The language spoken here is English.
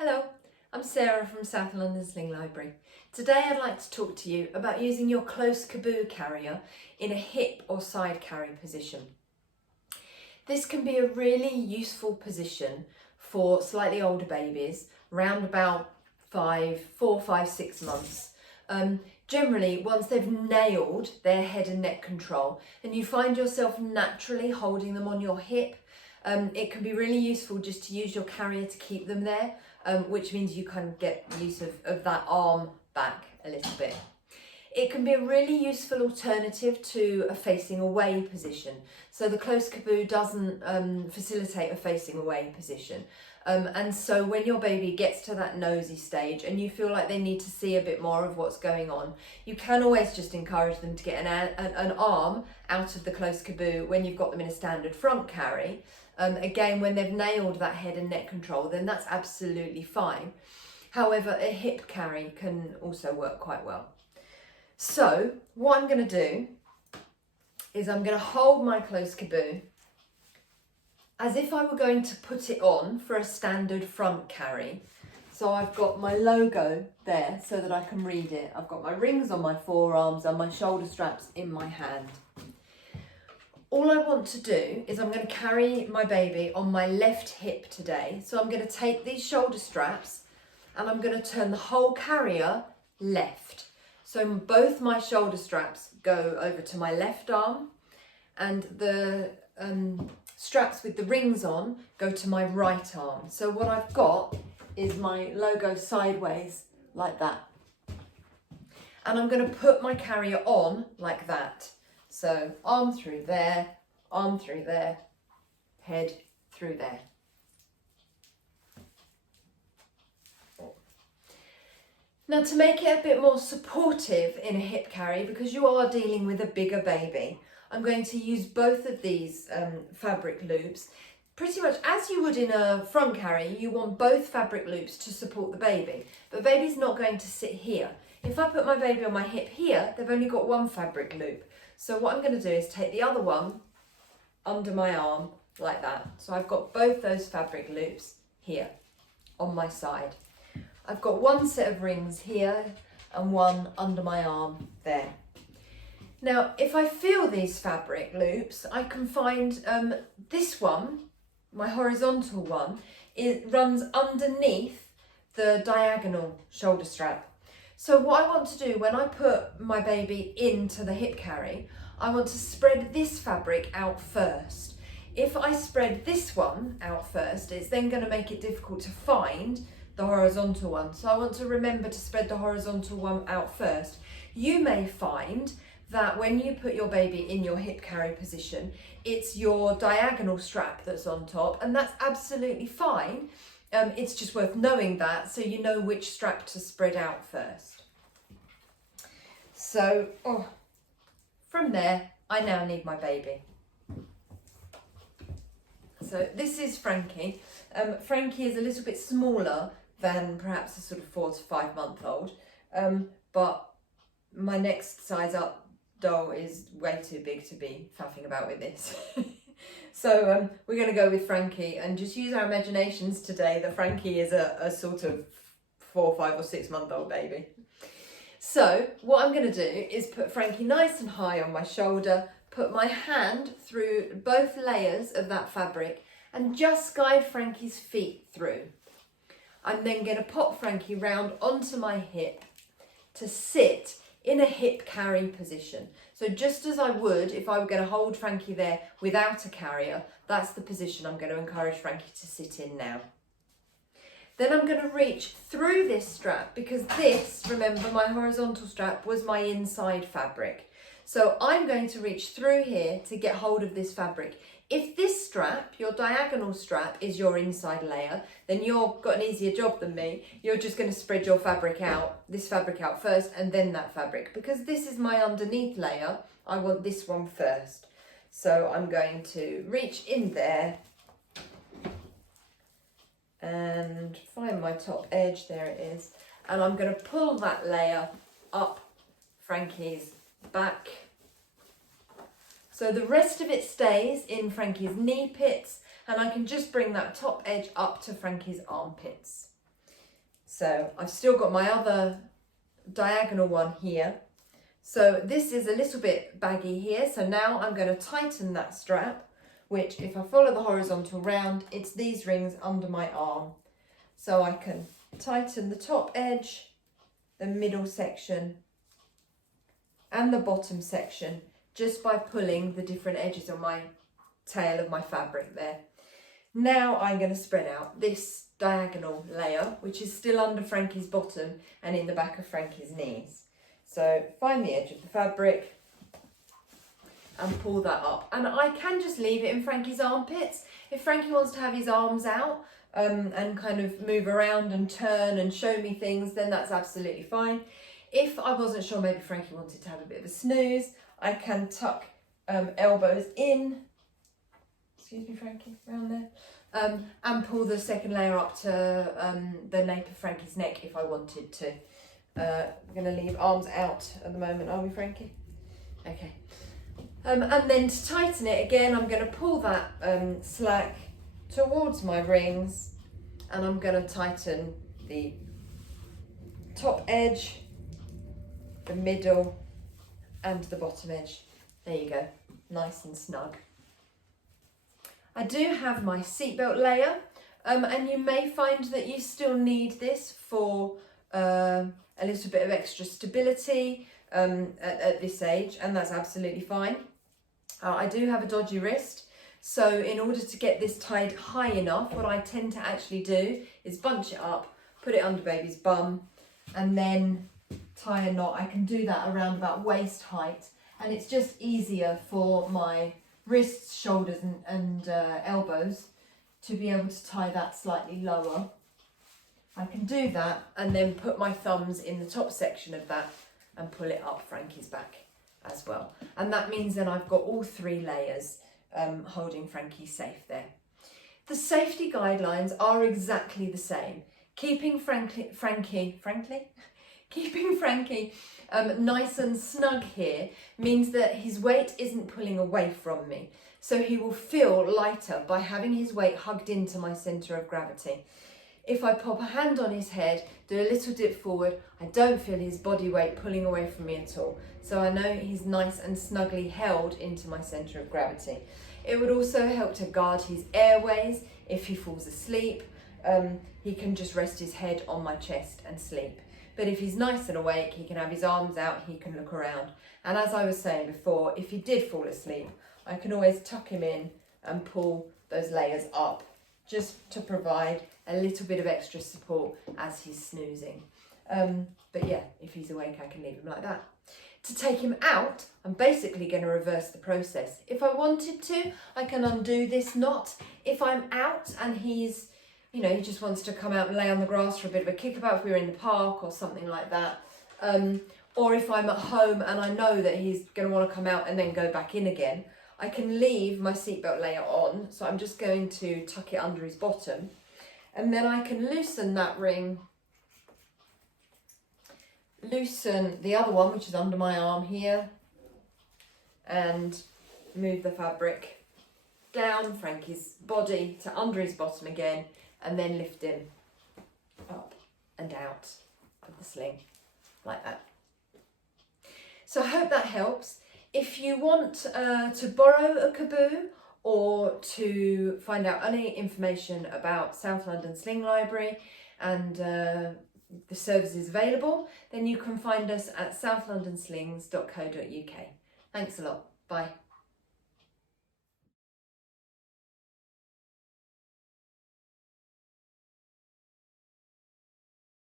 Hello, I'm Sarah from South London Sling Library. Today I'd like to talk to you about using your close Caboo carrier in a hip or side carry position. This can be a really useful position for slightly older babies, around about 4, 5, 6 months. Generally, once they've nailed their head and neck control and you find yourself naturally holding them on your hip, it can be really useful just to use your carrier to keep them there, which means you kind of get use of that arm back a little bit. It can be a really useful alternative to a facing away position. So the close Caboo doesn't facilitate a facing away position. And so when your baby gets to that nosy stage and you feel like they need to see a bit more of what's going on, you can always just encourage them to get an arm out of the close Caboo when you've got them in a standard front carry. Again, when they've nailed that head and neck control, then that's absolutely fine. However, a hip carry can also work quite well. So what I'm going to do is I'm going to hold my close Caboo as if I were going to put it on for a standard front carry. So I've got my logo there so that I can read it. I've got my rings on my forearms and my shoulder straps in my hand. All I want to do is I'm going to carry my baby on my left hip today. So I'm going to take these shoulder straps and I'm going to turn the whole carrier left. So both my shoulder straps go over to my left arm and the straps with the rings on go to my right arm. So what I've got is my logo sideways like that. And I'm going to put my carrier on like that. So arm through there, head through there. Now, to make it a bit more supportive in a hip carry, because you are dealing with a bigger baby, I'm going to use both of these fabric loops. Pretty much as you would in a front carry, you want both fabric loops to support the baby, but baby's not going to sit here. If I put my baby on my hip here, they've only got one fabric loop. So what I'm going to do is take the other one under my arm like that. So I've got both those fabric loops here on my side. I've got one set of rings here and one under my arm there. Now, if I feel these fabric loops, I can find this one, my horizontal one, it runs underneath the diagonal shoulder strap. So what I want to do when I put my baby into the hip carry, I want to spread this fabric out first. If I spread this one out first, it's then going to make it difficult to find the horizontal one. So I want to remember to spread the horizontal one out first. You may find that when you put your baby in your hip carry position, it's your diagonal strap that's on top, and that's absolutely fine. It's just worth knowing that so you know which strap to spread out first. So from there, I now need my baby. So this is Frankie. Frankie is a little bit smaller than perhaps a sort of 4 to 5 month old, but my next size up doll is way too big to be faffing about with this. So we're going to go with Frankie and just use our imaginations today that Frankie is a sort of 4, 5 or 6 month old baby. So what I'm going to do is put Frankie nice and high on my shoulder, put my hand through both layers of that fabric and just guide Frankie's feet through. I'm then going to pop Frankie round onto my hip to sit in a hip carry position. So just as I would if I were going to hold Frankie there without a carrier, that's the position I'm going to encourage Frankie to sit in now. Then I'm going to reach through this strap because this, remember, my horizontal strap was my inside fabric. So I'm going to reach through here to get hold of this fabric. If this strap, your diagonal strap, is your inside layer, then you've got an easier job than me. You're just going to spread your fabric out, this fabric out first and then that fabric. Because this is my underneath layer, I want this one first. So I'm going to reach in there and find my top edge, there it is. And I'm going to pull that layer up Frankie's back. So the rest of it stays in Frankie's knee pits and I can just bring that top edge up to Frankie's armpits. So I've still got my other diagonal one here. So this is a little bit baggy here. So now I'm going to tighten that strap, which if I follow the horizontal round, it's these rings under my arm. So I can tighten the top edge, the middle section and the bottom section just by pulling the different edges on my tail of my fabric there. Now I'm going to spread out this diagonal layer, which is still under Frankie's bottom and in the back of Frankie's knees. So find the edge of the fabric and pull that up. And I can just leave it in Frankie's armpits. If Frankie wants to have his arms out and kind of move around and turn and show me things, then that's absolutely fine. If I wasn't sure, maybe Frankie wanted to have a bit of a snooze, I can tuck elbows in, excuse me Frankie, around there, and pull the second layer up to the nape of Frankie's neck if I wanted to. We're going to leave arms out at the moment, are we, Frankie? Okay. And then to tighten it again, I'm going to pull that slack towards my rings, and I'm going to tighten the top edge, the middle and the bottom edge. There you go, nice and snug. I do have my seatbelt layer, and you may find that you still need this for a little bit of extra stability at this age, and that's absolutely fine. I do have a dodgy wrist, so in order to get this tied high enough, what I tend to actually do is bunch it up, put it under baby's bum, and then tie a knot. I can do that around about waist height, and it's just easier for my wrists, shoulders and elbows to be able to tie that slightly lower. I can do that and then put my thumbs in the top section of that and pull it up Frankie's back as well. And that means then I've got all three layers holding Frankie safe there. The safety guidelines are exactly the same. Keeping Frankie nice and snug here means that his weight isn't pulling away from me. So he will feel lighter by having his weight hugged into my centre of gravity. If I pop a hand on his head, do a little dip forward, I don't feel his body weight pulling away from me at all. So I know he's nice and snugly held into my centre of gravity. It would also help to guard his airways. If he falls asleep, he can just rest his head on my chest and sleep. But if he's nice and awake, he can have his arms out, he can look around. And as I was saying before, if he did fall asleep, I can always tuck him in and pull those layers up just to provide a little bit of extra support as he's snoozing. But yeah, if he's awake, I can leave him like that. To take him out, I'm basically going to reverse the process. If I wanted to, I can undo this knot. If I'm out and he's, you know, he just wants to come out and lay on the grass for a bit of a kickabout if we were in the park or something like that. Or if I'm at home and I know that he's going to want to come out and then go back in again, I can leave my seatbelt layer on. So I'm just going to tuck it under his bottom. And then I can loosen that ring, loosen the other one, which is under my arm here, and move the fabric down Frankie's body to under his bottom again, and then lift him up and out of the sling like that. So I hope that helps. If you want to borrow a Caboo or to find out any information about South London Sling Library and the services available, then you can find us at southlondonslings.co.uk. Thanks a lot. Bye.